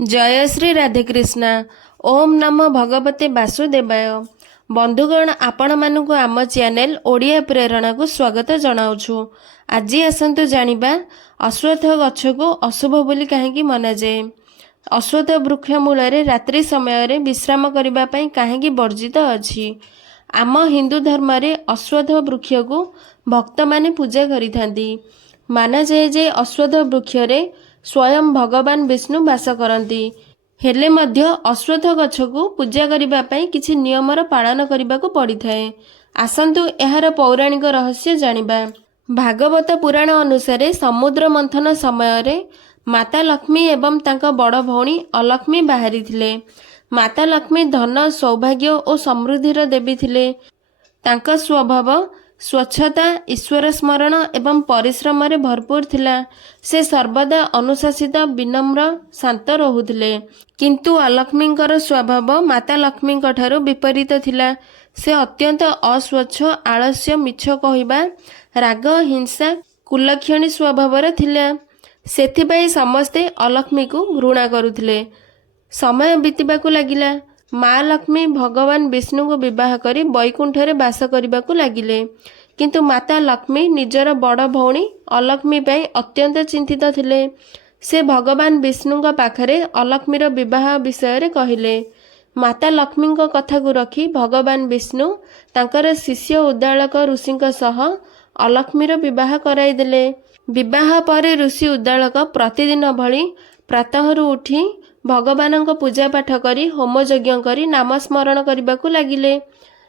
जय श्री राधेकृष्णा। ओम नमो भगवते वासुदेवाय। बंधुगण आपण मानक आम चैनल ओडिया प्रेरणा को स्वागत जनाऊछु। आज आसतु जानिबा अश्वत्थ गछ को अशुभ बोली काहेकि मना जाए। अश्वत्थ वृक्ष मूल रात्रि समय विश्राम करने काहेकि वर्जित अछि। आम हिंदू धर्म रे अश्वत्थ वृक्ष को भक्त माने पूजा करिथांती। माना जाए जे अश्वत्थ वृक्ष रे स्वयं भगवान विष्णु वास करती। हेले मध्य अश्वत्थ गछ को पूजा करिबा पई किछि नियमर पालन करिबाको पड़िथाए। आसंतु एहार पौराणिक रहस्य जानिबा। भागवत पुराण अनुसारे समुद्र मंथन समय रे माता लक्ष्मी एवं तांका बड़ भौणी अलक्ष्मी बाहरी थिले। माता लक्ष्मी धन सौभाग्य और समृद्धिर देवी थिले। तांका स्वभाव स्वच्छता, ईश्वर स्मरण एवं परिश्रम रे भरपूर थिला। से सर्वदा अनुशासित, विनम्र, शांत रहुथिले। किंतु अलक्ष्मींकर स्वभाव माता लक्ष्मींक ठारू विपरीत थिला। से अत्यंत अस्वच्छ, आलस्य, मिछ कहिबा, राग, हिंसा, कुलक्षणी स्वभाव रे थिला। सेथिपाई समस्ते अलक्ष्मी को घृणा करुथिले। समय बीतिबाकू लागिला। माँ लक्ष्मी भगवान विष्णु को विवाह करी बैकुंठरे वास करबाकू लागिले। किंतु माता लक्ष्मी निजर बड़ भौणी अलक्ष्मी पई अत्यंत चिंतित थिले। से भगवान विष्णु पाखरे अलक्ष्मीर विवाह विषय कहिले। माता लक्ष्मी कथा को रखी भगवान विष्णु तांकर शिष्य उद्दालक ऋषि सह अलक्ष्मीर विवाह कराइदेले। विवाह पर ऋषि उद्दालक प्रतिदिन भली प्रातःरु उठी भगवान पूजा पाठ करी होम यज्ञ करी नाम स्मरण करबाकू लागिले।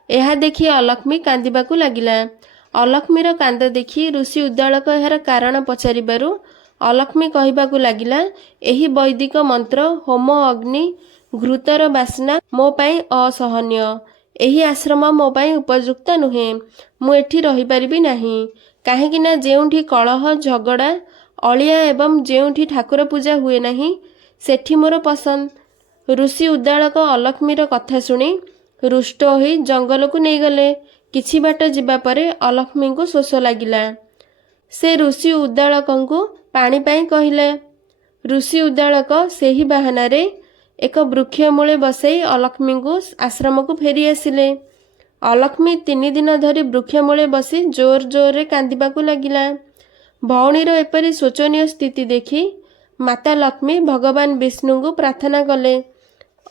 यह देखी अलक्ष्मी कांदिबाकू लागिला। अलक्ष्मीर कांद देखी ऋषि उद्दालक यार कारण पचारिबारु अलक्ष्मी कहिबाकू लागिला, एही वैदिक मंत्र, होम, अग्नि, घृतर बासना मो पाई असहनीय। एही आश्रम मो पाई उपयुक्त नुहे। मु एठी रही परिबी नाही। काहेकि ना जेउठी कलह, झगड़ा, अलिया एवं जेउठी ठाकुर पूजा हुए नाही सेठी मोर पसंद। ऋषि उद्दालक अलक्ष्मीर कथा सुनी रुष्ट होई जंगल को नहीं गले। किछि बाट जिबा परे अलक्ष्मी को शोष लागिला। से ऋषि उद्दालक को पानी पाई कहिले। ऋषि उद्दालक सेही बाहाना रे एक वृक्ष मूले बसई अलक्ष्मी को आश्रम को फेरी आसिले। अलक्ष्मी 3 दिन धरी वृक्ष मूले बसी जोर जोर रे कांदिबाकू लागिला। भौणीर एपरी शोचनीय स्थिति देखी माता लक्ष्मी भगवान विष्णु को प्रार्थना कले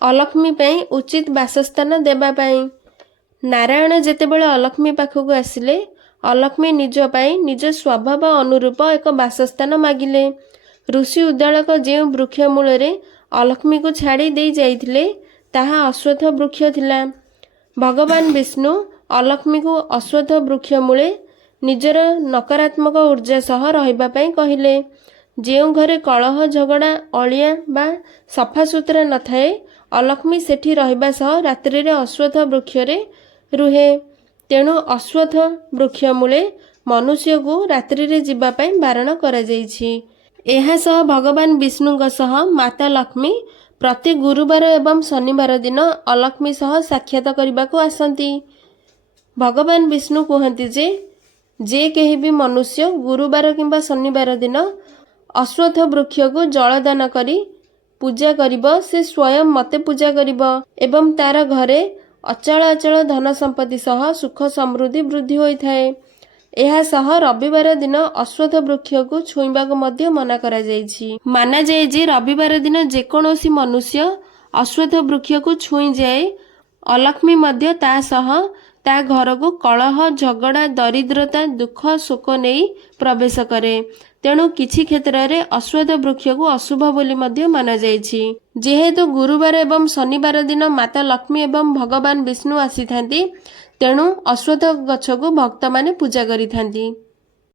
अलक्ष्मी पई उचित वासस्थान देबा पई। नारायण जेतेबेले अलक्ष्मी पाखक आसिले अलक्ष्मी निज पई निज स्वभाव अनुरूप एक वासस्थान मागिले। ऋषि उद्दालक जे वृक्ष मूल अलक्ष्मी को छाड़ी दे जाइथिले ताहा अश्वत्थ वृक्ष थिला। भगवान विष्णु अलक्ष्मी को अश्वत्थ वृक्ष मूले निजर नकारात्मक ऊर्जा सह रहिबा पई कहिले। जेउ घरे कलह, झगड़ा, अलिया बा सफा सुतरा न थाए अलक्ष्मी सेठी रहिबा सह रात्रि रे अश्वत्थ वृक्ष रे रुहे। तेणु अश्वत्थ वृक्ष मूले मनुष्य को रात्रि रे जिबा पई बारण करा जाइछि। एहा सह भगवान विष्णु सह माता लक्ष्मी प्रति गुरुवार एवं शनिवार दिन अलक्ष्मी सह साक्षात करबाकू आसंती। भगवान विष्णु कहती जे केही भी मनुष्य गुरुवार किंबा शनिवार दिन अश्वत्थ वृक्ष को जलदान करी पूजा करिबो से स्वयं मते पूजा करिबो एवं तार घरे अचल अचल धन संपत्ति सह सुख समृद्धि वृद्धि होइथाए। एहा सह रविवार दिन अश्वत्थ वृक्ष को छुईबाको मध्य मना करा जाइछि। माना जाए जे रविवार दिन जेकोनोसी मनुष्य अश्वत्थ वृक्ष को छुई जाए अलक्ष्मी मध्य ता सह ता घर को कलह, झगड़ा, दरिद्रता, दुख, शोक नहीं प्रवेश करे। तेणु किछि क्षेत्र रे अश्वत्थ वृक्ष को अशुभ बोली मध्य माना जाइछि। जेहेतु गुरुवार एवं शनिवार दिन माता लक्ष्मी एवं भगवान विष्णु आसी थांती तेणु अश्वत्थ गछ को भक्त माने पूजा करिथांती।